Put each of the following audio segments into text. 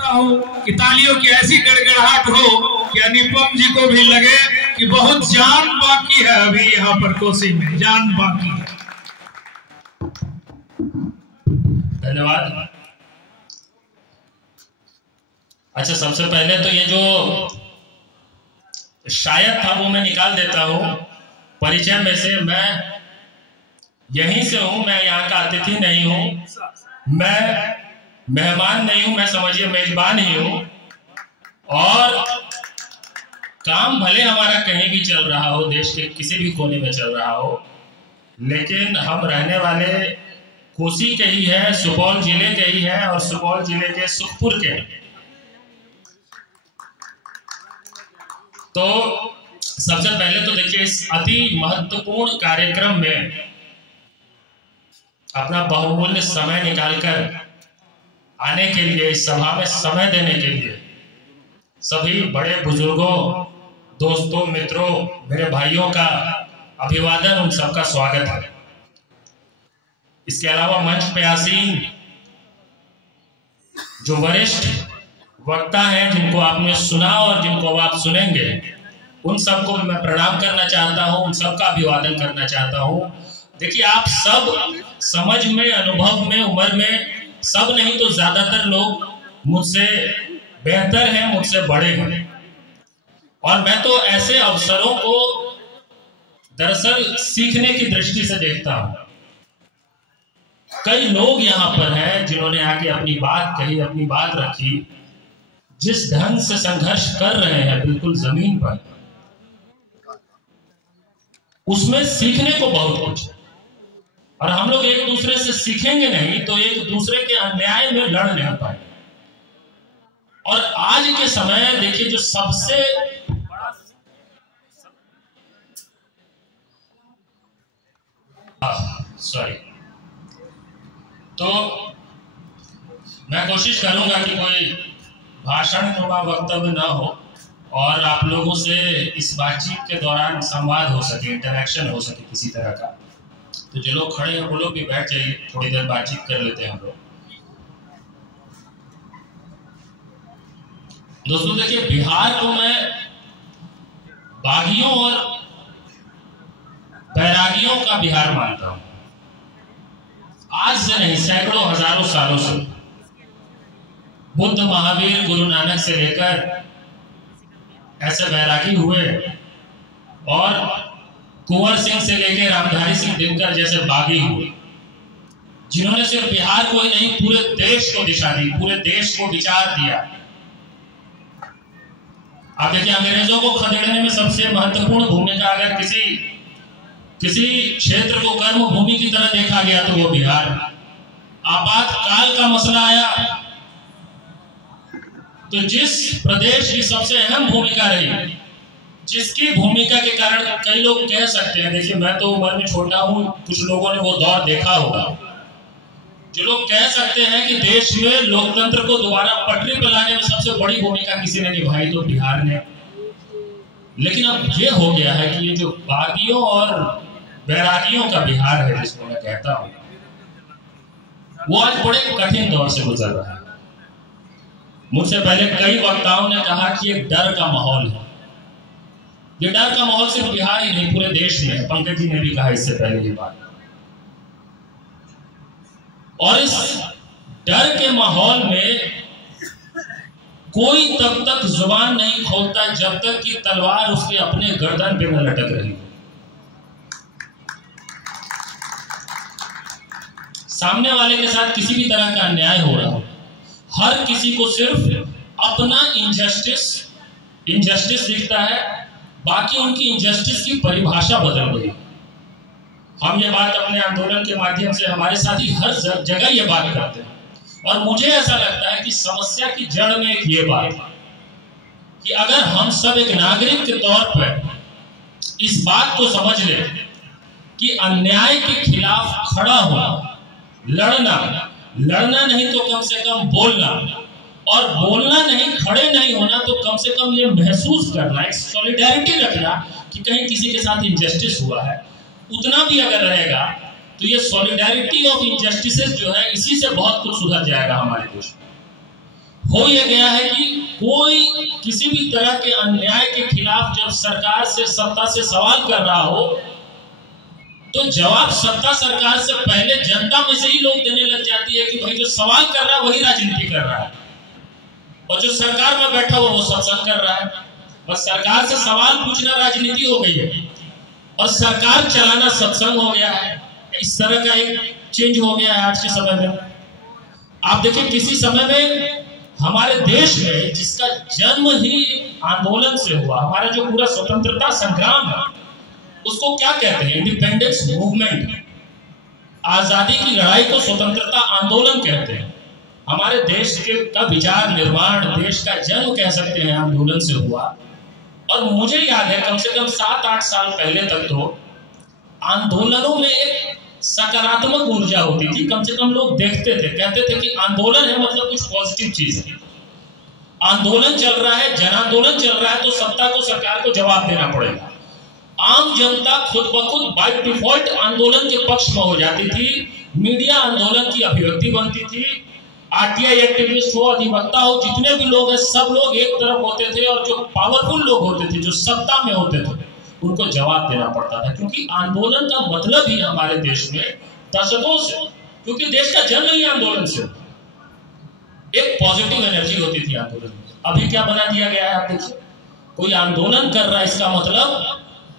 सकता हूँ कि तालियों की ऐसी गड़गड़ाहट हो कि अनुपम जी को भी लगे कि बहुत जान बाकी है अभी यहाँ पर कोसी में, जान बाकी है। धन्यवाद। अच्छा, सबसे पहले तो ये जो शायद था वो मैं निकाल देता हूँ परिचय में से। मैं यहीं से हूँ, मैं यहाँ का अतिथि नहीं हूँ, मैं मेहमान नहीं हूँ, मैं समझिए मेजबान ही हूँ। और काम भले हमारा कहीं भी चल रहा हो, देश के किसी भी कोने में चल रहा हो, लेकिन हम रहने वाले कोसी के ही है, सुपौल जिले के ही है, और सुपौल जिले के सुखपुर के। तो सबसे पहले तो देखिए, इस अति महत्वपूर्ण कार्यक्रम में अपना बहुमूल्य समय निकालकर आने के लिए, इस सभा में समय देने के लिए सभी बड़े बुजुर्गों, दोस्तों, मित्रों, मेरे भाइयों का अभिवादन, उन सबका स्वागत है। इसके अलावा मंच पे आसीन जो वरिष्ठ वक्ता हैं, जिनको आपने सुना और जिनको आप सुनेंगे, उन सबको मैं प्रणाम करना चाहता हूं, उन सबका अभिवादन करना चाहता हूं। देखिए, आप सब समझ में, अनुभव में, उम्र में सब नहीं तो ज्यादातर लोग मुझसे बेहतर हैं, मुझसे बड़े हैं, और मैं तो ऐसे अवसरों को दरअसल सीखने की दृष्टि से देखता हूं। कई लोग यहां पर हैं जिन्होंने आके अपनी बात कही, अपनी बात रखी, जिस ढंग से संघर्ष कर रहे हैं बिल्कुल जमीन पर, उसमें सीखने को बहुत कुछ है। और हम लोग एक दूसरे से सीखेंगे नहीं तो एक दूसरे के अन्याय में लड़ नहीं पाएंगे। और आज के समय देखिए, जो सबसे सॉरी, तो मैं कोशिश करूंगा कि कोई भाषण नुमा वक्तव्य ना हो और आप लोगों से इस बातचीत के दौरान संवाद हो सके, इंटरेक्शन हो सके किसी तरह का। तो जो लोग खड़े हैं वो लोग भी बैठ जाइए, थोड़ी देर बातचीत कर लेते हैं हम लोग। दोस्तों देखिए, बिहार को मैं बागियों और बैरागियों का बिहार मानता हूं। आज से नहीं, सैकड़ों हजारों सालों से बुद्ध, महावीर, गुरु नानक से लेकर ऐसे बैरागी हुए, और कुंवर सिंह से लेकर रामधारी सिंह दिनकर जैसे बागी हुए, जिन्होंने सिर्फ बिहार को ही नहीं पूरे देश को दिशा दी, पूरे देश को विचार दिया। आप देखिए, अंग्रेजों को खदेड़ने में सबसे महत्वपूर्ण भूमिका अगर किसी क्षेत्र को कर्म भूमि की तरह देखा गया तो वो बिहार। आपातकाल का मसला आया तो जिस प्रदेश की सबसे अहम भूमिका रही, जिसकी भूमिका के कारण कई लोग कह सकते हैं, देखिए मैं तो उम्र में छोटा हूं, कुछ लोगों ने वो दौर देखा होगा, जो लोग कह सकते हैं कि देश में लोकतंत्र को दोबारा पटरी पर लाने में सबसे बड़ी भूमिका किसी ने निभाई तो बिहार ने। लेकिन अब ये हो गया है कि ये जो बागियों और बैरागियों का बिहार है, जिसको मैं कहता हूं, वो आज बड़े कठिन दौर से गुजर रहा है। मुझसे पहले कई वक्ताओं ने कहा कि एक डर का माहौल है। ये डर का माहौल सिर्फ बिहार ही नहीं, पूरे देश में है। पंकज जी ने भी कहा इससे पहले ये बात। और इस डर के माहौल में कोई तब तक जुबान नहीं खोलता जब तक कि तलवार उसके अपने गर्दन पे न लटक रही हो। सामने वाले के साथ किसी भी तरह का अन्याय हो रहा हो, हर किसी को सिर्फ अपना इनजस्टिस दिखता है, बाकी उनकी इनजस्टिस की परिभाषा बदल गई। हम ये बात अपने आंदोलन के माध्यम से हमारे साथी हर जगह ये बात करते हैं, और मुझे ऐसा लगता है कि समस्या की जड़ में एक ये बात है कि अगर हम सब एक नागरिक के तौर पर इस बात को समझ ले कि अन्याय के खिलाफ खड़ा होना, लड़ना नहीं तो कम से कम बोलना, और बोलना नहीं, खड़े नहीं होना तो कम से कम ये महसूस करना, एक सॉलिडेरिटी रखना कि कहीं किसी के साथ इनजस्टिस हुआ है, उतना भी अगर रहेगा तो ये सॉलिडेरिटी ऑफ इनजस्टिसेस जो है, इसी से बहुत कुछ सुधर जाएगा हमारे देश में। हो यह गया है कि कोई किसी भी तरह के अन्याय के खिलाफ जब सरकार से, सत्ता से सवाल कर रहा हो तो जवाब सत्ता सरकार से पहले जनता में से ही लोग देने लग जाती है कि भाई जो सवाल कर रहा है वही राजनीति कर रहा है, और जो सरकार में बैठा हुआ वो सत्संग कर रहा है। बस सरकार से सवाल पूछना राजनीति हो गई है और सरकार चलाना सत्संग हो गया है। इस तरह का एक चेंज हो गया है आज के समय में। आप देखिए, किसी समय में हमारे देश में जिसका जन्म ही आंदोलन से हुआ, हमारा जो पूरा स्वतंत्रता संग्राम है उसको क्या कहते हैं? Independence movement. आजादी की लड़ाई को स्वतंत्रता आंदोलन कहते हैं। हमारे देश का विचार निर्माण, देश का जन्म कह सकते हैं, आंदोलन से हुआ। और मुझे याद है कम से कम 7-8 साल पहले तक तो आंदोलनों में एक सकारात्मक ऊर्जा होती थी। कम से कम लोग देखते थे, कहते थे कि आंदोलन है मतलब कुछ पॉजिटिव चीज है। आंदोलन चल रहा है, जन आंदोलन चल रहा है, तो सत्ता को, सरकार को जवाब देना पड़ेगा। आम जनता खुद ब खुद बाय डिफॉल्ट आंदोलन के पक्ष में हो जाती थी। मीडिया आंदोलन की अभिव्यक्ति बनती थी। आरटीआई एक्टिविस्ट हो, अधिवक्ता हो, जितने भी लोग हैं सब लोग एक तरफ होते थे, और जो पावरफुल लोग होते थे, जो सत्ता में होते थे, उनको जवाब देना पड़ता था। क्योंकि आंदोलन का मतलब ही हमारे देश में दशकों से, क्योंकि देश का जन्म ही आंदोलन से, एक पॉजिटिव एनर्जी होती थी आंदोलन में। अभी क्या बना दिया गया है? आप देखिए, कोई आंदोलन कर रहा है इसका मतलब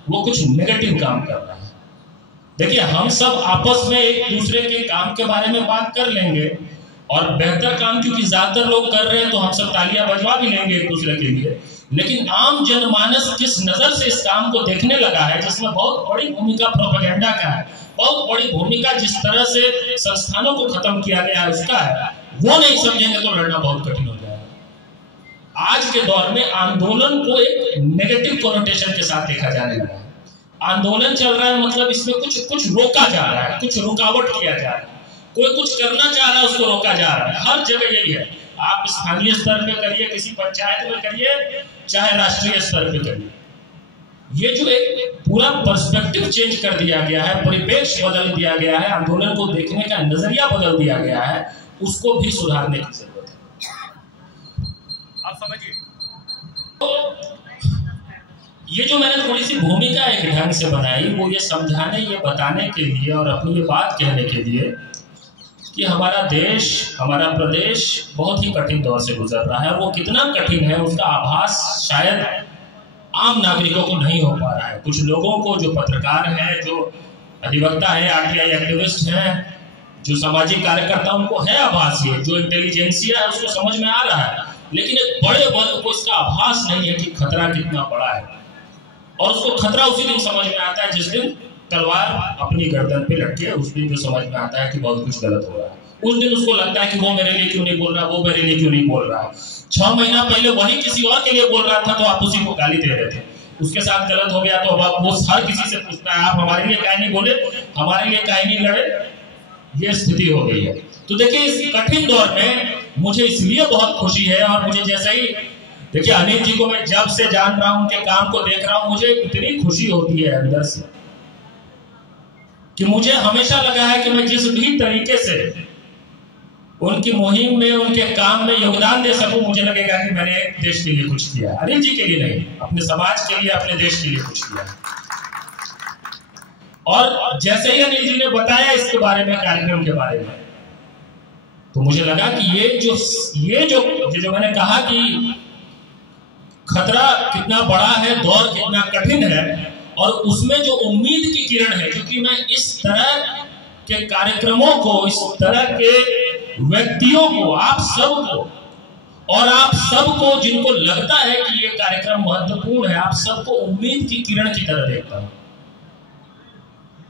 वो कुछ नेगेटिव काम कर रहा है। देखिए, हम सब आपस में एक दूसरे के काम के बारे में बात कर लेंगे, और बेहतर काम क्योंकि ज्यादातर लोग कर रहे हैं तो हम सब तालियां बजवा भी लेंगे एक दूसरे के लिए। लेकिन आम जनमानस किस नजर से इस काम को देखने लगा है, जिसमें बहुत बड़ी भूमिका प्रोपेगेंडा का है, बहुत बड़ी भूमिका जिस तरह से संस्थानों को खत्म किया गया है उसका है, वो नहीं समझेंगे तो लड़ना बहुत कठिन हो जाएगा। आज के दौर में आंदोलन को एक नेगेटिव कोनोटेशन के साथ देखा जाने लगा है। आंदोलन चल रहा है मतलब इसमें कुछ रोका जा रहा है, कुछ रुकावट किया जा रहा है, कोई कुछ करना चाह रहा है उसको रोका जा रहा है। हर जगह यही है। आप स्थानीय स्तर पे करिए, किसी पंचायत में करिए, चाहे राष्ट्रीय स्तर पे करिए। ये जो एक पूरा पर्सपेक्टिव चेंज कर दिया गया है, परिप्रेक्ष्य बदल दिया गया है, आंदोलन को देखने का नजरिया बदल दिया गया है, उसको भी सुधारने की जरूरत है। आप समझिए, तो ये जो मैंने थोड़ी सी भूमिका एक ढंग से बनाई, वो ये समझाने, ये बताने के लिए और अपनी ये बात कहने के लिए कि हमारा देश, हमारा प्रदेश बहुत ही कठिन दौर से गुजर रहा है। वो कितना कठिन है उसका आभास शायद आम नागरिकों को नहीं हो पा रहा है। कुछ लोगों को, जो पत्रकार हैं, जो अधिवक्ता हैं, आरटीआई एक्टिविस्ट हैं, जो सामाजिक कार्यकर्ता, उनको है आभास, ये जो इंटेलिजेंसिया है उसको समझ में आ रहा है। लेकिन एक बड़े वर्ग को इसका आभास नहीं है कि खतरा कितना बड़ा है। और उसको खतरा उसी दिन समझ में आता है जिस दिन तलवार अपनी गर्दन पे लटके। उस दिन जो समझ में आता है कि बहुत कुछ गलत हो रहा है, उस दिन उसको लगता है कि वो मेरे लिए क्यों नहीं बोल रहा, वो मेरे लिए क्यों नहीं बोल रहा। 6 महीना पहले वही किसी और के लिए बोल रहा था तो आप उसी को गाली दे रहे थे। उसके साथ गलत हो गया तो अब वो हर किसी से पूछता है, आप हमारे लिए काहे नहीं बोले, हमारे लिए काहे नहीं लड़े। ये स्थिति हो गई है। तो देखिए, इस कठिन दौर में मुझे इसलिए बहुत खुशी है, और मुझे जैसे ही देखिए अनिल जी को मैं जब से जान रहा हूं, उनके काम को देख रहा हूं, मुझे इतनी खुशी होती है अंदर से कि मुझे हमेशा लगा है कि मैं जिस भी तरीके से उनकी मुहिम में, उनके काम में योगदान दे सकूं, मुझे लगेगा कि मैंने देश के लिए कुछ किया। अनिल जी के लिए नहीं, अपने समाज के लिए, अपने देश के लिए कुछ किया। और जैसे ही अनिल जी ने बताया इसके बारे में, कार्यक्रम के बारे में, तो मुझे लगा कि ये जो मैंने कहा कि खतरा कितना बड़ा है, दौर कितना कठिन है, और उसमें जो उम्मीद की किरण है, क्योंकि मैं इस तरह के कार्यक्रमों को, इस तरह के व्यक्तियों को, आप सबको, और आप सबको जिनको लगता है कि ये कार्यक्रम महत्वपूर्ण है, आप सबको उम्मीद की किरण की तरह देखता हूं।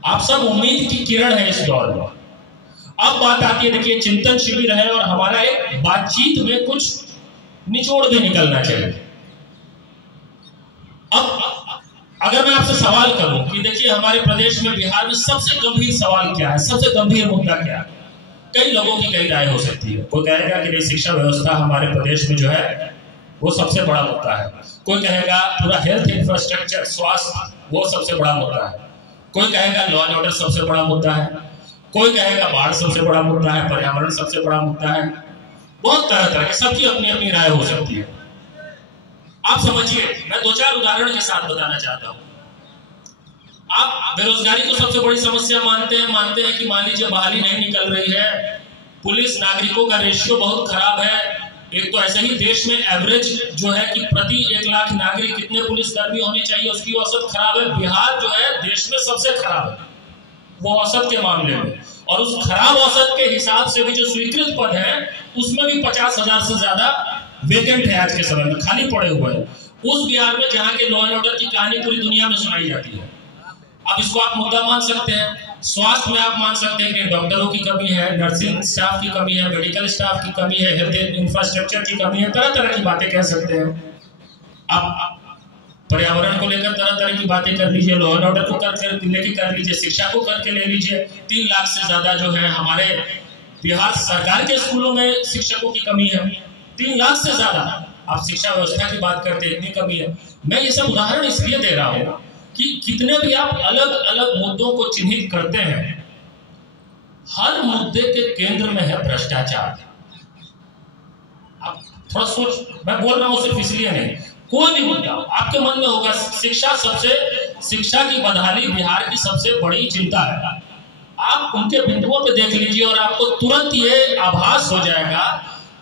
आप सब उम्मीद की किरण है इस दौर में। अब बात आती है, देखिए चिंतन शिविर है और हमारा एक बातचीत में कुछ निचोड़ भी निकलना चाहिए। अब अगर मैं आपसे सवाल करूं कि देखिए हमारे प्रदेश में, बिहार में सबसे गंभीर सवाल क्या है, सबसे गंभीर मुद्दा क्या है, कई लोगों की कई राय हो सकती है। कोई कहेगा कि शिक्षा व्यवस्था हमारे प्रदेश में जो है वो सबसे बड़ा मुद्दा है। कोई कहेगा पूरा हेल्थ इंफ्रास्ट्रक्चर, स्वास्थ्य, वो सबसे बड़ा मुद्दा है। कोई कहेगा लॉ एंड ऑर्डर सबसे बड़ा मुद्दा है। कोई कहेगा बाढ़ सबसे बड़ा मुद्दा है, पर्यावरण सबसे बड़ा मुद्दा है। बहुत तरह तरह के, सबकी अपनी अपनी राय हो सकती है। आप समझिए, मैं 2-4 उदाहरण के साथ बताना चाहता हूं। आप बेरोजगारी को सबसे बड़ी समस्या मानते हैं कि मान लीजिए बहाली नहीं निकल रही है, पुलिस नागरिकों का रेशियो बहुत खराब है। एक तो ऐसे ही देश में एवरेज जो है कि प्रति 1 लाख नागरिक कितने पुलिसकर्मी होने चाहिए, उसकी औसत खराब है। बिहार जो है देश में सबसे खराब है वो औसत के मामले में, और उस खराब औसत के हिसाब से भी जो स्वीकृत पद है उसमें भी 50,000 से ज्यादा वेकेंट है आज के समय में, खाली पड़े हुए हैं। उस बिहार में जहां के लॉ एंड ऑर्डर की कहानी पूरी दुनिया में सुनाई जाती है। अब इसको आप मुद्दा मान सकते हैं। स्वास्थ्य में आप मान सकते हैं कि डॉक्टरों की कमी है, नर्सिंग स्टाफ की कमी है, मेडिकल स्टाफ की कमी है, हेल्थ इंफ्रास्ट्रक्चर की कमी है, तरह तरह की बातें कह सकते हैं। आप पर्यावरण को लेकर तरह तरह की बातें कर लीजिए, लॉ एंड ऑर्डर को लेकर कर लीजिए, शिक्षा को करके ले लीजिए। 3 लाख से ज्यादा जो है हमारे बिहार सरकार के स्कूलों में शिक्षकों की कमी है, 3 लाख से ज्यादा। आप शिक्षा व्यवस्था की बात करते हैं, इतनी कमी है। मैं ये सब उदाहरण इसलिए दे रहा हूं कि कितने भी आप अलग अलग मुद्दों को चिन्हित करते हैं, हर मुद्दे के केंद्र में है भ्रष्टाचार। आप थोड़ा सोच, मैं बोल रहा हूं सिर्फ इसलिए नहीं, कोई भी मुद्दा आपके मन में होगा। शिक्षा की बदहाली बिहार की सबसे बड़ी चिंता है। आप उनके बिंदुओं पे देख लीजिए और आपको तुरंत ये आभास हो जाएगा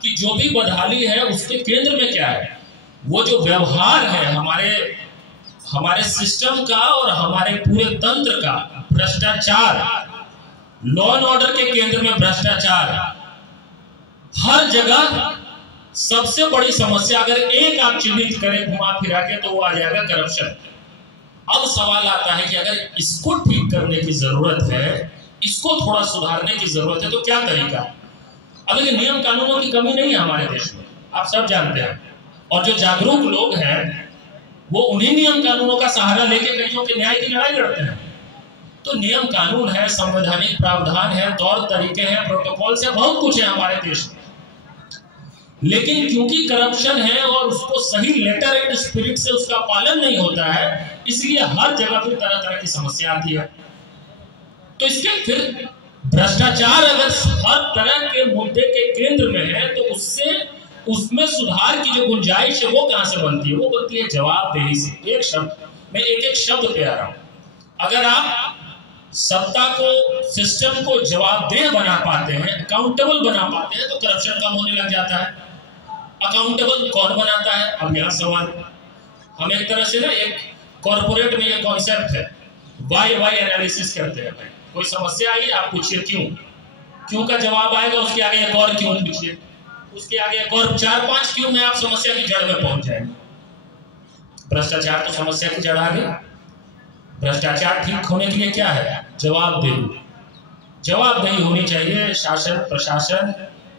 कि जो भी बदहाली है उसके केंद्र में क्या है। वो जो व्यवहार है हमारे सिस्टम का और हमारे पूरे तंत्र का, भ्रष्टाचार, लॉ एंड ऑर्डर के केंद्र में भ्रष्टाचार, हर जगह सबसे बड़ी समस्या। अगर एक आप चिन्हित करें घुमा फिरा के तो वो आ जाएगा करप्शन। अब सवाल आता है कि अगर इसको ठीक करने की जरूरत है, इसको थोड़ा सुधारने की जरूरत है, तो क्या तरीका? अब देखिए, नियम कानूनों की कमी नहीं है हमारे देश में, आप सब जानते हैं। और जो जागरूक लोग हैं वो उन्हीं नियम कानूनों का सहारा लेके कईयों के न्याय की लड़ाई लड़ते हैं। तो नियम कानून है, संवैधानिक प्रावधान है, तौर तरीके हैं, प्रोटोकॉल से बहुत कुछ है हमारे देश में। लेकिन क्योंकि करप्शन है और उसको सही लेटर एंड स्पिरिट से उसका पालन नहीं होता है, इसलिए हर जगह फिर तरह तरह की समस्या आती है। तो इसके फिर भ्रष्टाचार अगर हर तरह के मुद्दे के केंद्र में है तो उसमें सुधार की जो गुंजाइश है वो कहां से बनती है? वो बनती है जवाबदेही से। एक शब्द, मैं एक शब्द पे आ रहा हूं। अगर आप सत्ता को, सिस्टम को जवाबदेह बना पाते हैं, अकाउंटेबल बना पाते हैं, तो करप्शन कम होने लग जाता है। अकाउंटेबल कौन बनाता है? अब यहां सवाल, हम एक तरह से ना एक कॉर्पोरेट में ये कॉन्सेप्ट है, वाई एनालिसिस करते हैं। कोई समस्या आई, आप पूछिए क्यों का जवाब आएगा, उसके आगे एक और क्यों पूछिए, उसके आगे एक और 4-5 क्यों में आप समस्या की जड़ में पहुंच जाएंगे। भ्रष्टाचार तो समस्या की जड़ आ गई। भ्रष्टाचार ठीक होने के लिए क्या है? जवाबदेही होनी चाहिए। शासन, प्रशासन,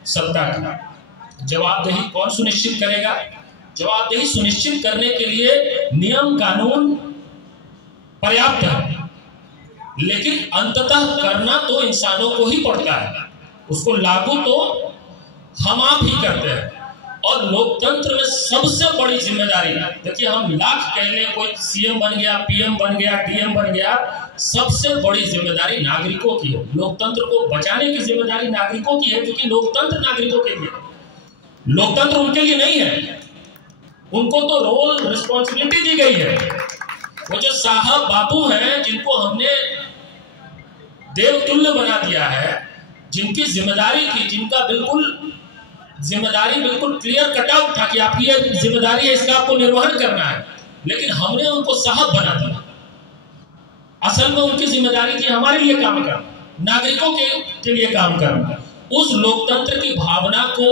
सत्ता की जवाबदेही कौन सुनिश्चित करेगा? जवाबदेही सुनिश्चित करने के लिए नियम कानून पर्याप्त है, लेकिन अंततः करना तो इंसानों को ही पड़ता है, उसको लागू तो हम आप ही करते हैं। और लोकतंत्र में सबसे बड़ी जिम्मेदारी, देखिए हम लाख कह लें, कोई सीएम बन गया, पीएम बन गया, डीएम बन गया, सबसे बड़ी जिम्मेदारी नागरिकों की है। लोकतंत्र को बचाने की जिम्मेदारी नागरिकों की है, क्योंकि लोकतंत्र नागरिकों के लिए, लोकतंत्र उनके लिए नहीं है। उनको तो रोल रिस्पॉन्सिबिलिटी दी गई है। वो जो साहब बापू हैं, जिनको हमने देवतुल्य बना दिया है, जिनकी जिम्मेदारी थी, जिनका जिम्मेदारी बिल्कुल क्लियर कट आउट था कि आपकी ये जिम्मेदारी है, इसका आपको निर्वहन करना है, लेकिन हमने उनको साहब बना दिया। असल में उनकी जिम्मेदारी थी हमारे लिए काम करना, नागरिकों के लिए काम करना, उस लोकतंत्र की भावना को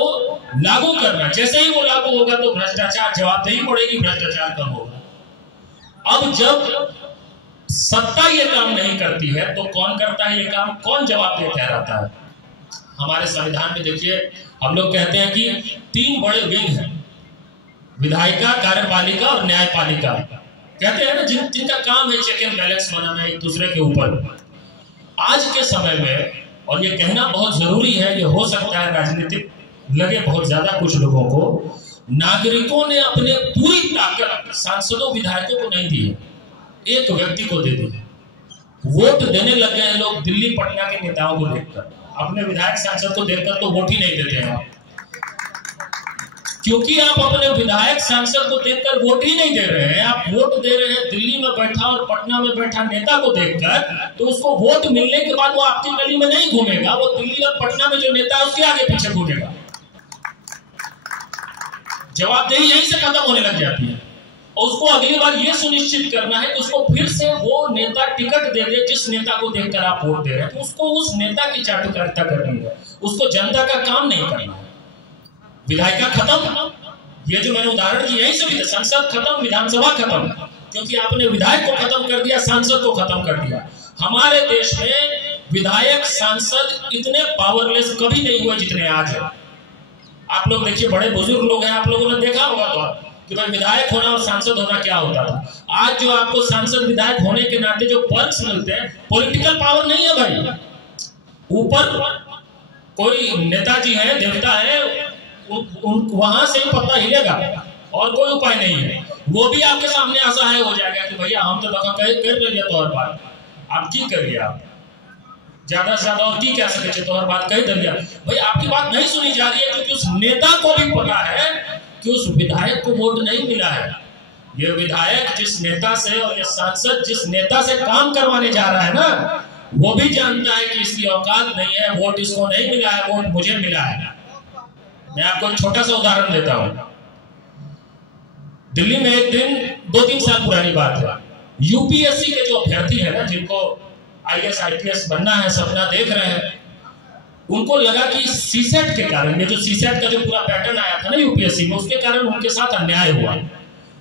लागू करना। जैसे ही वो लागू होगा तो भ्रष्टाचार, जवाबदेही बढ़ेगी, भ्रष्टाचार कम होगा। अब जब सत्ता ये काम नहीं करती है तो कौन करता है ये काम? कौन जवाबदेह ठहराता है? हमारे संविधान में देखिए, हम लोग कहते हैं कि 3 बड़े विंग हैं, विधायिका, कार्यपालिका और न्यायपालिका। कहते हैं ना, जिनका काम है चेक एंड बैलेंस बनाना एक दूसरे के ऊपर। आज के समय में, और ये कहना बहुत जरूरी है, ये हो सकता है राजनीतिक लगे बहुत ज्यादा कुछ लोगों को, नागरिकों ने अपने पूरी ताकत सांसदों विधायकों को नहीं दी है, एक व्यक्ति को दे दी। वोट देने लग गए हैं लोग दिल्ली पटना के नेताओं को देखकर, अपने विधायक सांसद को देखकर तो वोट ही नहीं देते हैं। क्योंकि आप अपने विधायक सांसद को देखकर वोट ही नहीं दे रहे हैं, आप वोट दे रहे हैं दिल्ली में बैठा और पटना में बैठा नेता को देखकर। तो उसको वोट मिलने के बाद वो आपकी गली में नहीं घूमेगा, वो दिल्ली और पटना में जो नेता है उसके आगे पीछे घूमेगा। जवाबदेही यहीं से खत्म होने लग जाती है। और उसको अगली बार ये सुनिश्चित करना है कि उसको फिर से वो नेता टिकट दे दे जिस नेता को देखकर आप वोट दे रहे हैं। तो उसको उस नेता की चाटुकारिता करनी है, उसको जनता का काम नहीं करना है। विधायिका खत्म, ये जो मैंने उदाहरण दिया यहीं से भी, संसद खत्म, विधानसभा खत्म, क्योंकि आपने विधायक को खत्म कर दिया, सांसद को खत्म कर दिया। हमारे देश में विधायक सांसद इतने पावरलेस कभी नहीं हुए जितने आज है। आप लोग देखिए, बड़े बुजुर्ग लोग हैं, आप लोगों ने देखा होगा तो कि भाई विधायक होना और सांसद होना क्या होता था। आज जो आपको सांसद विधायक होने के नाते जो पर्क्स मिलते हैं, पॉलिटिकल पावर नहीं है भाई। ऊपर कोई नेताजी है, देवता है, वहां से ही पत्ता हिलेगा और कोई उपाय नहीं है। वो भी आपके सामने असहाय हो जाएगा कि भैया हम तो दफा कर लिया तो हर बात, आप की करिए, आप ज्यादा से ज्यादा और की कह सके तो हर बात कह दिया। भाई आपकी बात नहीं सुनी जा रही है, क्योंकि उस नेता को भी पता है कि उस विधायक को वोट नहीं मिला है। ये विधायक जिस नेता से और ये सांसद जिस नेता से काम करवाने जा रहा है ना, वो भी जानता है कि इसकी औकात नहीं है, वोट इसको नहीं मिला है, वोट मुझे मिला है। मैं आपको एक छोटा सा उदाहरण देता हूं। दिल्ली में एक दिन 2-3 साल पुरानी बात है, यूपीएससी के जो अभ्यर्थी है ना, जिनको आईएएस आईपीएस बनना है, सपना देख रहे हैं, उनको लगा कि सीसेट के कारण, ये जो सीसेट का जो पूरा पैटर्न आया था ना यूपीएससी में, उसके कारण उनके साथ अन्याय हुआ,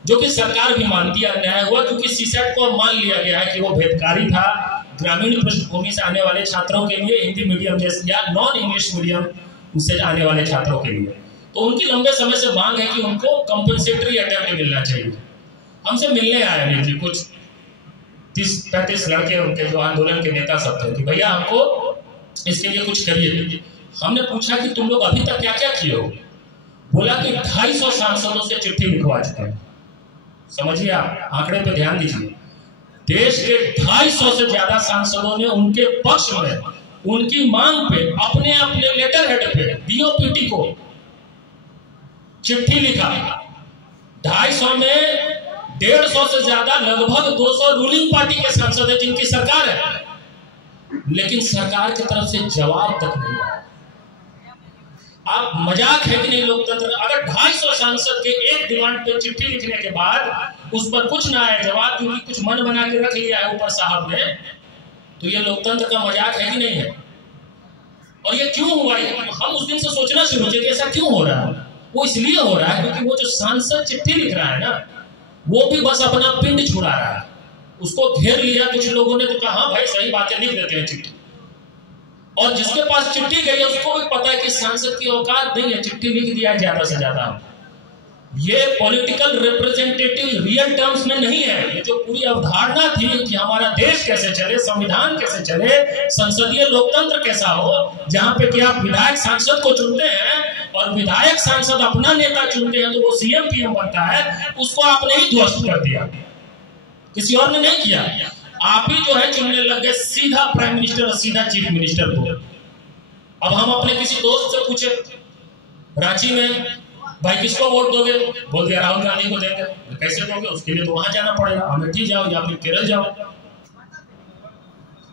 जो कि सरकार भी मानती है अन्याय हुआ, क्योंकि सीसेट को मान लिया गया है कि वो भेदकारी था ग्रामीण पृष्ठभूमि से आने वाले छात्रों के लिए, हिंदी मीडियम जैसे या नॉन इंग्लिश मीडियम से आने वाले छात्रों के लिए। तो उनकी लंबे समय से मांग है कि उनको कंपनसेटरी अटेम्प्ट मिलना चाहिए। हमसे मिलने आए नहीं थे कुछ 30-35 लड़के, उनके जो आंदोलन के नेता सब थे, कि भैया हमको इसके लिए कुछ करिए। हमने पूछा कि तुम लोग अभी तक क्या क्या किए हो? बोला कि 250 सांसदों से चिट्ठी लिखवा चुके हैं। समझिए, आप आंकड़े पे ध्यान दीजिए। देश के 250 से ज्यादा सांसदों ने उनके पक्ष में, उनकी मांग पे, अपने अपने लेटर हेड पे डीओपीटी को चिट्ठी लिखा। 250 में 150 से ज्यादा, लगभग 200 रूलिंग पार्टी के सांसद है जिनकी सरकार है, लेकिन सरकार की तरफ से जवाब तक नहीं आया। आप मजाक है कि नहीं लोकतंत्र? अगर 250 सांसद के एक डिमांड पे चिट्ठी लिखने के बाद उस पर कुछ ना आए जवाब, क्योंकि कुछ मन बना के रख लिया है ऊपर साहब ने, तो ये लोकतंत्र का मजाक है कि नहीं है? और ये क्यों हुआ? हम उस दिन से सोचना शुरू किए कि ऐसा क्यों हो रहा है। वो इसलिए हो रहा है क्योंकि वो जो सांसद चिट्ठी लिख रहा है ना, वो भी बस अपना पिंड छुड़ा रहा है। उसको घेर लिया कुछ लोगों ने, तो कहा हाँ भाई सही बात है, लिख देते हैं चिट्ठी। और जिसके पास चिट्ठी गई है उसको भी पता है कि सांसद की औकात नहीं है, चिट्ठी लिख दिया है ज्यादा से ज्यादा। ये पॉलिटिकल रिप्रेजेंटेटिव रियल टर्म्स में नहीं है। ये जो पूरी अवधारणा थी कि हमारा देश कैसे चले, संविधान कैसे चले, संसदीय लोकतंत्र कैसा हो, जहां पे कि आप विधायक सांसद को चुनते हैं और विधायक सांसद अपना नेता चुनते हैं तो वो सीएम पीएम बनता है, उसको आपने ही ध्वस्त कर दिया, किसी और ने नहीं किया। आप ही जो है चुनने लग गए सीधा प्राइम मिनिस्टर और सीधा चीफ मिनिस्टर को। अब हम अपने किसी दोस्त से पूछे रांची में, भाई किसको वोट दोगे? बोल दिया राहुल गांधी को देंगे। कैसे दोगे? उसके लिए तो वहां जाना पड़ेगा, अमेठी जाओ या फिर केरल जाओ।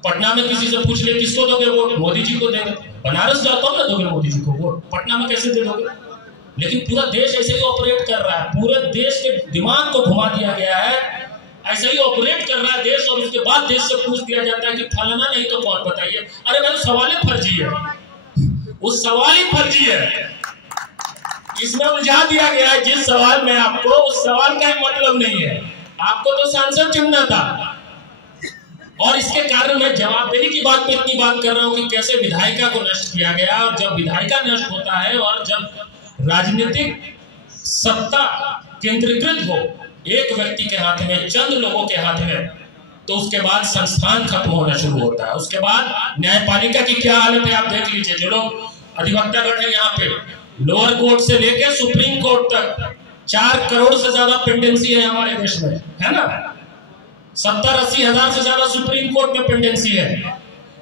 पटना में किसी से पूछ ले किसको दोगे वोट? मोदी जी को देंगे। बनारस जाओ तब ना दोगे मोदी जी को वोट, पटना में कैसे दे दोगे? लेकिन पूरा देश ऐसे ही ऑपरेट कर रहा है, पूरे देश के दिमाग को घुमा दिया गया है, ऐसे ही ऑपरेट कर रहा है देश। और उसके बाद देश से पूछ दिया जाता है कि फलाना नहीं तो कौन, बताइए। अरे भाई सवाल ही फर्जी है, उस सवाल ही फर्जी है, इसमें उलझा दिया गया है जिस सवाल में आपको उस सवाल का ही मतलब नहीं है। आपको तो सांसद चुनना था। और इसके कारण मैं जवाबदेही की बात पे इतनी बात कर रहा हूं कि कैसे विधायिका को नष्ट किया गया। और जब विधायिका नष्ट होता है और जब राजनीतिक सत्ता केंद्रीकृत हो एक व्यक्ति के हाथ में, चंद लोगों के हाथ में, तो उसके बाद संस्थान खत्म होना शुरू होता है। उसके बाद न्यायपालिका की क्या हालत है आप देख लीजिए। जो लोग अधिवक्तागण है यहाँ पे, लोअर कोर्ट से लेकर सुप्रीम कोर्ट तक 4 करोड़ से ज्यादा पेंडेंसी है हमारे देश में, है ना? 70-80 हजार से ज्यादा सुप्रीम कोर्ट में पेंडेंसी है।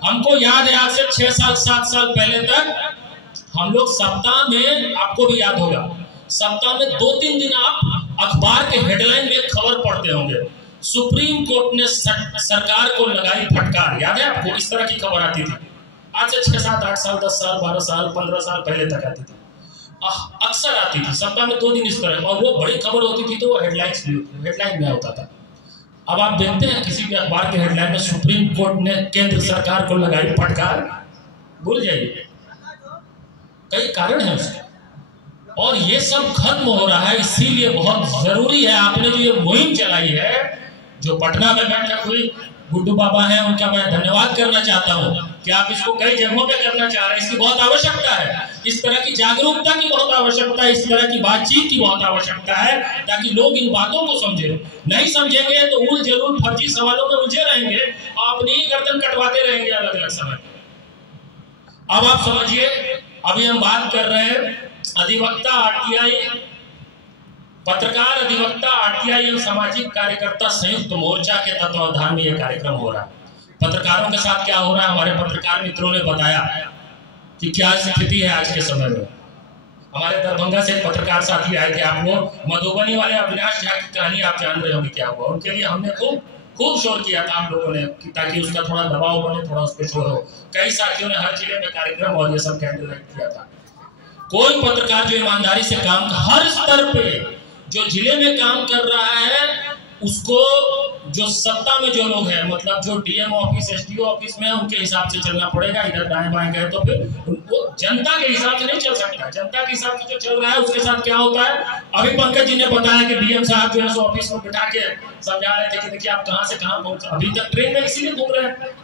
हमको याद है आज से 6 साल 7 साल पहले तक हम लोग सप्ताह में, आपको भी याद होगा, सप्ताह में 2-3 दिन आप अखबार के हेडलाइन में खबर पढ़ते होंगे, सुप्रीम कोर्ट ने सरकार को लगाई फटकार। याद है आपको? इस तरह की खबर आती थी। आज से 6, 7, 8 साल, 10 साल, 12 साल, 15 साल पहले तक आती थी, अक्सर आती थी सप्ताह में 2 दिन इस तरह, और वो बड़ी खबर होती थी तो वो हेडलाइन में होता था। अब आप देखते हैं किसी भी अखबार के हेडलाइन में सुप्रीम कोर्ट ने केंद्र सरकार को लगाई फटकार, भूल जाइए। कई कारण है उसके, और ये सब खत्म हो रहा है। इसीलिए बहुत जरूरी है, आपने जो ये मुहिम चलाई है, जो पटना में बैठक हुई, गुड्डू बाबा हैं, उनका मैं धन्यवाद करना चाहता हूँ कि आप इसको कई जगहों पे करना चाह रहे हैं। इसकी बहुत आवश्यकता है, इस तरह की जागरूकता की बहुत आवश्यकता है, इस तरह की बातचीत की बहुत आवश्यकता है, ताकि लोग इन बातों को समझे। नहीं समझेंगे तो उल जलूल फर्जी सवालों में उलझे रहेंगे और अपनी ही गर्दन कटवाते रहेंगे अलग अलग समय। अब आप समझिए, अभी हम बात कर रहे हैं अधिवक्ता आरटीआई, पत्रकार अधिवक्ता आरटीआई एवं सामाजिक कार्यकर्ता संयुक्त मोर्चा के तत्वावधान में यह कार्यक्रम हो रहा है। पत्रकारों के साथ क्या हो रहा है, हमारे पत्रकार मित्रों ने बताया कि क्या स्थिति है आज के समय में। हमारे दरभंगा से एक पत्रकार साथी आए थे, आपको मधुबनी वाले अविनाश झा की कहानी आप जान रहे होंगे क्या हुआ। उनके लिए हमने खूब शोर किया था हम लोगों ने, ताकि उसका थोड़ा दबाव बने, थोड़ा उस पर शोर हो। कई साथियों ने हर जिले में कार्यक्रम और ये सब कैंडल लाइट किया था। कोई पत्रकार जो ईमानदारी से काम, हर स्तर पे जो जिले में काम कर रहा है, उसको जो सत्ता में जो लोग हैं, मतलब जो डीएम ऑफिस, एसडीओ ऑफिस में है, उनके हिसाब से चलना पड़ेगा। इधर दाएं बाएं गए तो फिर उनको जनता के हिसाब से नहीं चल सकता। जनता के हिसाब से जो चल रहा है उसके साथ क्या होता है, अभी पंकज जी ने बताया कि डीएम साहब जो है ऑफिस में बिठा के समझा रहे थे कि देखिए आप कहां से कहां पहुंचे, अभी तक ट्रेन में इसीलिए घूम रहे हैं।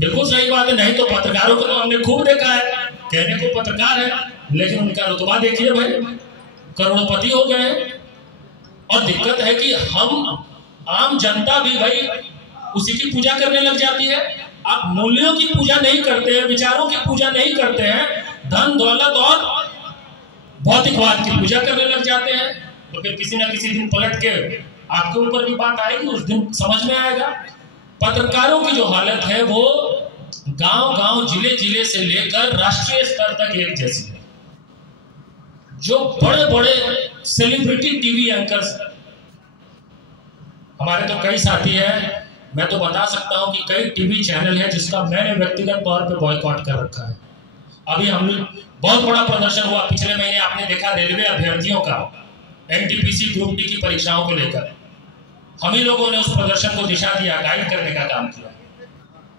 बिल्कुल सही बात है। नहीं तो पत्रकारों को तो हमने खूब देखा है, कहने को पत्रकार है, लेकिन उनका रुतबा देखिए भाई, करोड़पति हो गए। और दिक्कत है कि हम आम जनता भी भाई उसी की पूजा करने लग जाती है। आप मूल्यों की पूजा नहीं करते हैं, विचारों की पूजा नहीं करते हैं, धन दौलत और भौतिकवाद की पूजा करने लग जाते हैं, तो फिर किसी ना किसी दिन पलट के आपके ऊपर भी बात आएगी, उस दिन समझ में आएगा। पत्रकारों की जो हालत है वो गांव-गांव, जिले-जिले से लेकर राष्ट्रीय स्तर तक एक जैसी है। जो बड़े-बड़े सेलिब्रिटी टीवी एंकर्स, हमारे तो कई साथी हैं, मैं तो बता सकता हूं कि कई टीवी चैनल है जिसका मैंने व्यक्तिगत तौर पे बॉयकॉट कर रखा है। अभी हम बहुत बड़ा प्रदर्शन हुआ पिछले महीने, आपने देखा, रेलवे अभ्यर्थियों का, एनटीपीसी ग्रुप डी की परीक्षाओं को लेकर हम ही लोगों ने उस प्रदर्शन को दिशा दिया, गाइड करने का काम किया।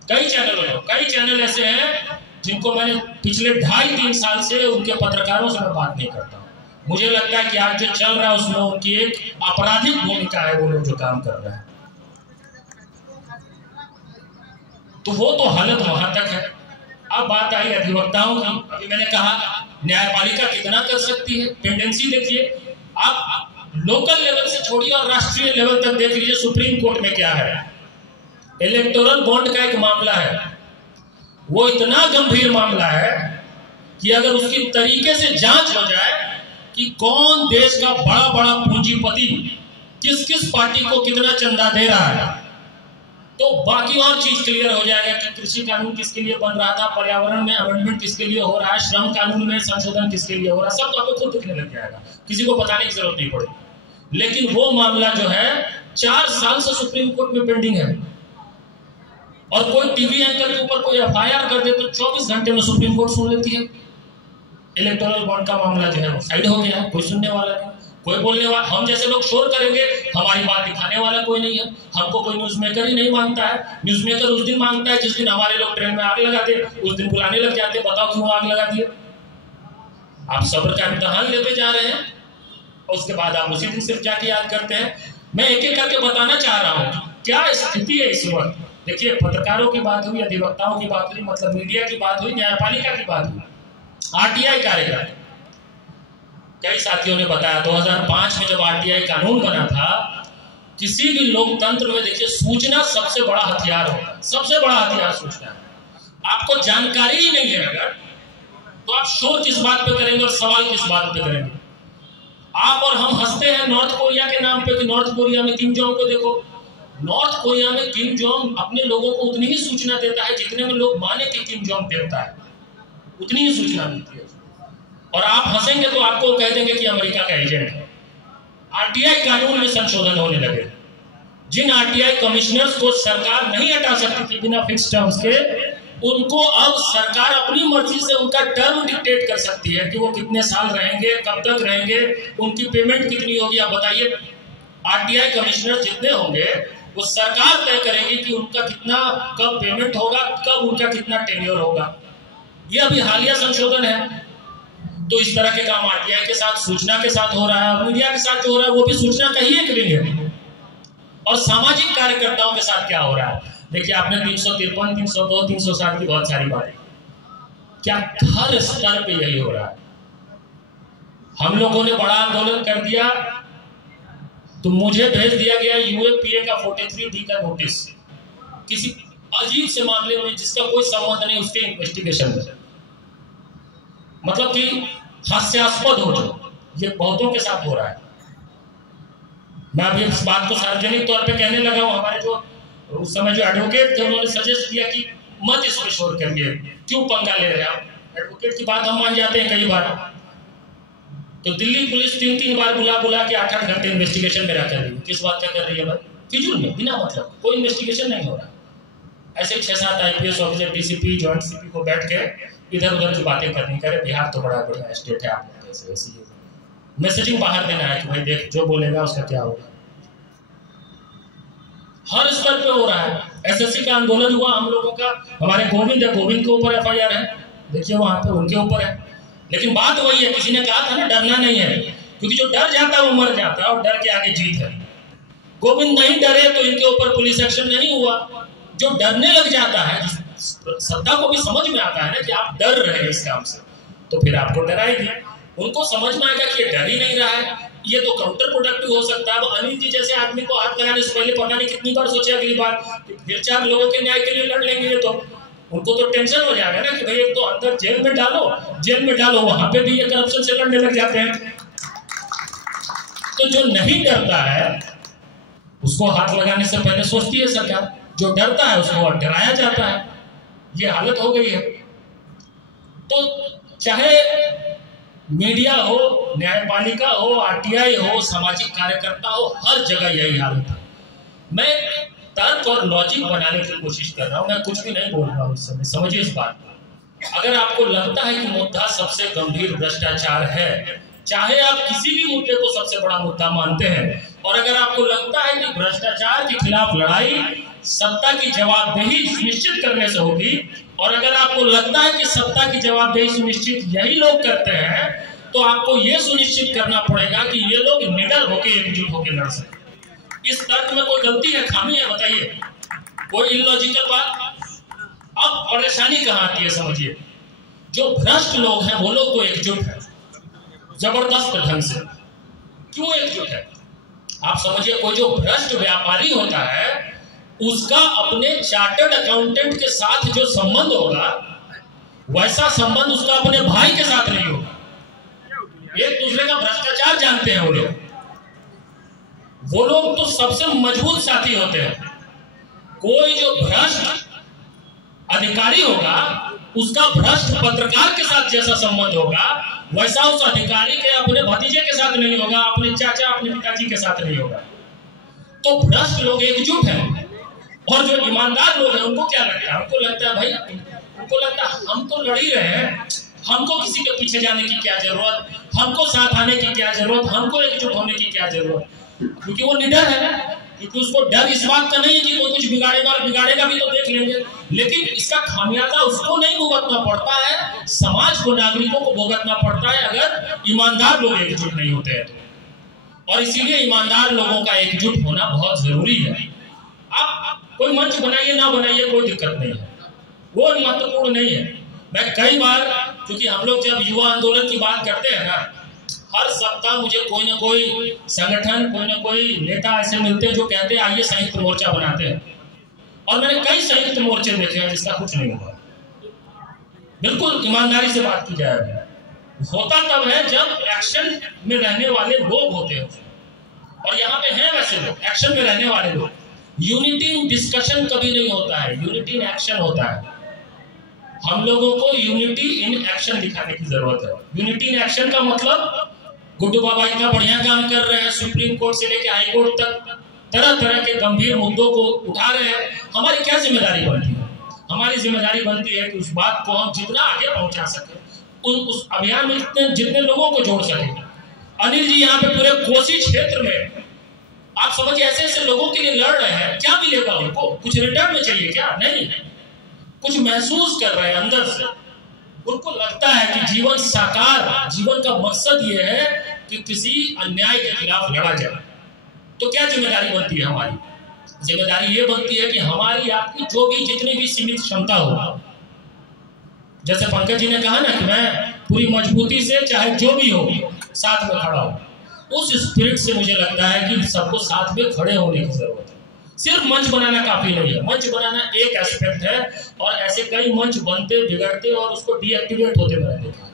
कई चैनल ऐसे हैं जिनको मैंने पिछले 2.5-3 साल से, उनके पत्रकारों से मैं बात नहीं करता। मुझे लगता है कि आज जो चल रहा है उसमें उनकी एक आपराधिक भूमिका है, वो लोग जो काम कर रहे हैं। तो वो तो हालत वहां तक है। अब बात आई अधिवक्ताओं की। अभी मैंने कहा न्यायपालिका कितना कर सकती है, पेंडेंसी देखिए। आप लोकल लेवल से छोड़िए और राष्ट्रीय लेवल तक देख लीजिए सुप्रीम कोर्ट में क्या है। इलेक्टोरल बॉन्ड का एक मामला है, वो इतना गंभीर मामला है कि अगर उसकी तरीके से जांच हो जाए कि कौन देश का बड़ा बड़ा पूंजीपति किस किस पार्टी को कितना चंदा दे रहा है, तो बाकी और चीज क्लियर हो जाएगा कि कृषि कानून किसके लिए बन रहा था, पर्यावरण में अमेंडमेंट किसके लिए हो रहा है, श्रम कानून में संशोधन किसके लिए हो रहा है, सब आपको खुद दिखने लग जाएगा, किसी को बताने की जरूरत नहीं पड़ेगी। लेकिन वो मामला जो है 4 साल से सुप्रीम कोर्ट में पेंडिंग है, और कोई टीवी एंकर के ऊपर कोई एफआईआर कर दे तो 24 घंटे में सुप्रीम कोर्ट सुन लेती है। इलेक्टोरल बॉन्ड का मामला जो है वो साइड हो गया है, कोई सुनने वाला नहीं, कोई बोलने वाला। हम जैसे लोग शोर करेंगे, हमारी बात दिखाने वाला कोई नहीं है, हमको कोई न्यूज मेकर ही नहीं मांगता है। न्यूज मेकर उस दिन मांगता है जिस दिन हमारे लोग ट्रेन में आग लगाते, उस दिन बुलाने लग जाते, बताओ क्यों आग लगा दिए। आप सब्र का इम्तहान लेते जा रहे हैं और उसके बाद आप उसी दिन सिर्फ जाके याद करते हैं। मैं एक एक करके बताना चाह रहा हूँ क्या स्थिति है इस वक्त। देखिए, पत्रकारों की बात हुई, अधिवक्ताओं की बात हुई, मतलब मीडिया की बात हुई, न्यायपालिका की बात हुई, आरटीआई कार्यक्रम। कई साथियों ने बताया 2005 में जब आरटीआई कानून बना था, किसी भी लोकतंत्र में देखिए सूचना सबसे बड़ा हथियार होता है, सबसे बड़ा हथियार सूचना है। आपको जानकारी ही नहीं है अगर, तो आप शोर किस बात पे करेंगे और सवाल किस बात पे करेंगे। आप और हम हंसते हैं नॉर्थ कोरिया के नाम पे कि नॉर्थ कोरिया में किम जोंग को देखो। नॉर्थ कोरिया में किम जोंग अपने लोगों को उतनी ही सूचना देता है जितने में लोग माने कि किम जोंग देता है, उतनी ही सूचना मिलती है। और आप हंसेंगे तो आपको कह देंगे कि अमेरिका का एजेंट है। आरटीआई कानून में संशोधन होने लगे। जिन आरटीआई कमिश्नर्स को सरकार नहीं हटा सकती थी बिना फिक्स टर्म्स के, उनको अब सरकार अपनी मर्जी से उनका टर्म डिक्टेट कर सकती है कि वो कितने साल रहेंगे, कब तक रहेंगे, उनकी पेमेंट कितनी होगी। आप बताइए, आरटीआई कमिश्नर जितने होंगे वो सरकार तय करेगी कि उनका कितना, कब पेमेंट होगा, कब उनका कितना टेन्योर होगा। ये अभी हालिया संशोधन है। तो इस तरह के काम आरटीआई के साथ, सूचना के साथ हो रहा है, मीडिया के साथ जो हो रहा है वो भी सूचना का ही एक विंग है। और सामाजिक कार्यकर्ताओं के साथ क्या हो रहा है, देखिए आपने 353, 302, 307 की बहुत सारी बातें, क्या हर स्तर पे यही हो रहा है। हम लोगों ने बड़ा आंदोलन कर दिया तो मुझे भेज दिया गया यूएपीए का 43D का नोटिस, किसी अजीब से मामले में जिसका कोई संबंध नहीं उसके इन्वेस्टिगेशन में, मतलब कि हास्यास्पद हो जो ये बहुतों के साथ हो रहा है। मैं अभी इस बात को सार्वजनिक तौर पे कहने लगा हूं। हमारे जो उस समय जो एडवोकेट थे उन्होंने सजेस्ट किया कि मत इसमें शोर करिए, क्यों पंगा ले रहे हैं आप। एडवोकेट की बात हम मान जाते हैं कई बार। तो दिल्ली पुलिस 3-3 बार बुला के 8-8 घंटे इन्वेस्टिगेशन मेरा कर रही है। किस बात का कर रही है भाई? फिजूल में, बिना मतलब, कोई इन्वेस्टिगेशन नहीं हो रहा। ऐसे 6-7 IPS officer, DCP, joint CP को बैठ के इधर उधर की बातें करनी करे। बिहार तो बड़ा बढ़िया स्टेट है, आपने कैसे वैसे मैसेजिंग बाहर देना है कि भाई देख जो बोलेगा उसका क्या होगा। हर स्तर पे हो रहा है। एसएससी का आंदोलन हुआ हम लोगों का, हमारे गोविंद है, गोविंद के ऊपर FIR है, देखिए वहां पे उनके ऊपर है। लेकिन बात वही है, किसी ने कहा था ना डरना नहीं है, क्योंकि जो डर जाता है वो मर जाता है और डर के आगे जीत है। गोविंद नहीं डरे तो इनके ऊपर पुलिस एक्शन नहीं हुआ। जो डरने लग जाता है, सत्ता को भी समझ में आता है ना कि आप डर रहे हैं इस काम से, तो फिर आपको डराएगी। उनको समझ में आएगा कि ये डर ही नहीं रहा है, ये तो काउंटर प्रोडक्टिव हो सकता है। अब अनिल जी जैसे आदमी को हाथ लगाने से पहले पता नहीं कितनी बार सोचे अगली बार फिर 4 लोगों के न्याय के लिए लड़ लेंगे, तो उनको तो टेंशन हो जाएगा ना कि भाई एक तो अंदर जेल में डालो, वहां पे भी ये करप्शन से लड़ने लग जाते हैं। तो जो नहीं डरता है उसको हाथ लगाने से पहले सोचती है सरकार, जो डरता है उसको डराया जाता है। ये हालत हो गई है। तो चाहे मीडिया हो, न्यायपालिका हो, आरटीआई हो, सामाजिक कार्यकर्ता हो, हर जगह यही हालत है। मैं तर्क और लॉजिक बनाने की कोशिश कर रहा हूं, मैं कुछ भी नहीं बोल रहा हूं इस समय, समझिए इस बात को। अगर आपको लगता है कि मुद्दा सबसे गंभीर भ्रष्टाचार है, चाहे आप किसी भी मुद्दे को सबसे बड़ा मुद्दा मानते हैं, और अगर आपको लगता है कि भ्रष्टाचार के खिलाफ लड़ाई सत्ता की जवाबदेही सुनिश्चित करने से होगी, और अगर आपको लगता है कि सत्ता की जवाबदेही सुनिश्चित यही लोग करते हैं, तो आपको यह सुनिश्चित करना पड़ेगा कि ये लोग निडर होकर एकजुट होकर लड़ सकें। इस तर्क में कोई गलती है, खामी है? बताइए, कोई इलॉजिकल बात? अब परेशानी कहां आती है समझिए। जो भ्रष्ट लोग हैं वो लोग तो एकजुट है जबरदस्त ढंग से। क्यों एकजुट है? आप समझिए, कोई जो भ्रष्ट व्यापारी होता है उसका अपने चार्टर्ड अकाउंटेंट के साथ जो संबंध होगा वैसा संबंध उसका अपने भाई के साथ नहीं होगा। एक दूसरे का भ्रष्टाचार जानते हैं वो लोग तो सबसे मजबूत साथी होते हैं। कोई जो भ्रष्ट अधिकारी होगा उसका भ्रष्ट पत्रकार के साथ जैसा संबंध होगा वैसा उस अधिकारी के अपने भतीजे के साथ नहीं होगा, अपने चाचा, अपने पिताजी के साथ नहीं होगा। तो भ्रष्ट लोग एकजुट हैं, और जो ईमानदार लोग हैं उनको क्या लगता है? उनको लगता है भाई, उनको लगता है हम तो लड़ ही रहे हैं, हमको किसी के पीछे जाने की क्या जरूरत, हमको साथ आने की क्या जरूरत, हमको एकजुट होने की क्या जरूरत। क्योंकि वो निडर है ना, क्योंकि उसको डर इस बात का नहीं है कि कोई कुछ बिगाड़ेगा, और बिगाड़ेगा भी तो देख लेंगे। लेकिन इसका खामियाजा उसको नहीं भुगतना पड़ता है, समाज को, नागरिकों को भुगतना पड़ता है अगर ईमानदार लोग एकजुट नहीं होते हैं तो। और इसीलिए ईमानदार लोगों का एकजुट होना बहुत जरूरी है। आप कोई मंच बनाइए ना बनाइए कोई दिक्कत नहीं है, वो महत्वपूर्ण नहीं है। मैं कई बार, क्योंकि हम लोग जब युवा आंदोलन की बात करते हैं ना, हर सप्ताह मुझे कोई ना कोई संगठन, कोई ना कोई नेता ऐसे मिलते हैं जो कहते हैं आइए संयुक्त मोर्चा बनाते हैं। और मैंने कई संयुक्त मोर्चे देखे हैं जिसका कुछ नहीं हुआ। बिल्कुल ईमानदारी से बात की जाए, होता तब है जब एक्शन में रहने वाले लोग होते हैं, और यहाँ पे हैं वैसे लोग एक्शन में रहने वाले लोग। यूनिटी इन डिस्कशन कभी नहीं होता है, यूनिटी इन एक्शन होता है। हम लोगों को यूनिटी इन एक्शन दिखाने की जरूरत है। यूनिटी इन एक्शन का मतलब गुड्डू बाबा इतना बढ़िया काम कर रहे हैं, सुप्रीम कोर्ट से लेकर हाई कोर्ट तक तरह तरह के गंभीर मुद्दों को उठा रहे हैं। हमारी क्या जिम्मेदारी बनती है? हमारी जिम्मेदारी बनती है कि उस बात को हम जितना आगे पहुंचा सके, उस अभियान में जितने लोगों को जोड़ सके। अनिल जी यहाँ पे पूरे कोसी क्षेत्र में आप समझिए ऐसे ऐसे लोगों के लिए लड़ रहे हैं, क्या मिलेगा उनको? कुछ रिटर्न में चाहिए क्या? नहीं, कुछ महसूस कर रहे हैं अंदर से। उनको लगता है कि जीवन साकार, जीवन का मकसद ये है कि किसी अन्याय के खिलाफ लड़ा जाए। तो क्या जिम्मेदारी बनती है हमारी? जिम्मेदारी ये बनती है कि हमारी आपकी जो भी जितनी भी सीमित क्षमता हो, जैसे पंकज जी ने कहा ना कि मैं पूरी मजबूती से चाहे जो भी हो साथ में खड़ा हूं, उस स्पिरिट से मुझे लगता है कि सबको साथ में खड़े होने की जरूरत है। सिर्फ मंच बनाना काफी नहीं है। मंच बनाना एक एस्पेक्ट है और ऐसे कई मंच बनते बिगड़ते और उसको डीएक्टिवेट होते मैंने देखा।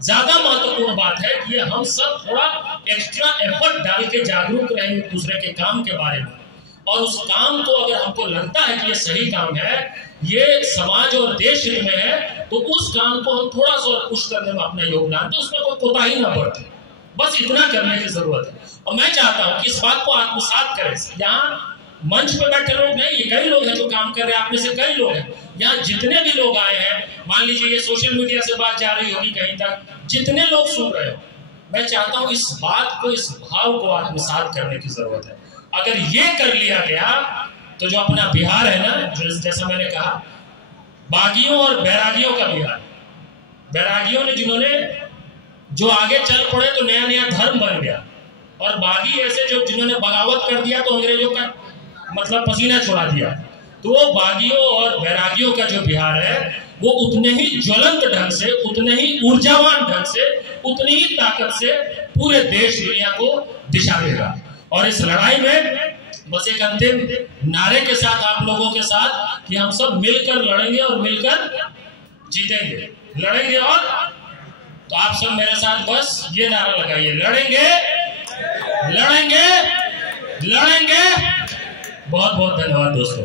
ज्यादा महत्वपूर्ण बात है कि हम सब थोड़ा एक्स्ट्रा एफर्ट डाल के जागरूक रहें एक दूसरे के काम के बारे में, और उस काम को अगर हमको लगता है कि ये सही काम है, ये समाज और देश हित में है, तो उस काम को हम थोड़ा सा पुश करने में अपना योगदान दें, उसमें कोई कोताही ना बरते। बस इतना करने की जरूरत है। और मैं चाहता हूं कि इस बात को आत्मसात करें। यहाँ मंच पर बैठे लोग नहीं, ये कई लोग हैं जो काम कर रहे हैं, आप में से कई लोग हैं। यहाँ जितने भी लोग आए हैं, मान लीजिए ये सोशल मीडिया से बात जा रही होगी कहीं तक, जितने लोग सुन रहे हो, मैं चाहता हूं इस बात को, इस भाव को आत्मसात करने की जरूरत है। अगर ये कर लिया गया तो जो अपना बिहार है ना, जैसा मैंने कहा, बागियों और बैरागियों का बिहार, बैरागियों ने जो आगे चल पड़े तो नया नया धर्म बन गया, और बागी ऐसे जो जिन्होंने बगावत कर दिया तो अंग्रेजों का मतलब पसीना छुड़ा दिया। तो वो बागियों और बैरागियों का जो बिहार है वो उतने ही ज्वलंत ढंग से, उतने ही ऊर्जावान ढंग से, उतनी ही ताकत से पूरे देश दुनिया को दिशा देगा। और इस लड़ाई में बस एक अंतिम नारे के साथ आप लोगों के साथ कि हम सब मिलकर लड़ेंगे और मिलकर जीतेंगे, लड़ेंगे। और तो आप सब मेरे साथ बस ये नारा लगाइए, लड़ेंगे लड़ेंगे लड़ेंगे। बहुत बहुत धन्यवाद दोस्तों।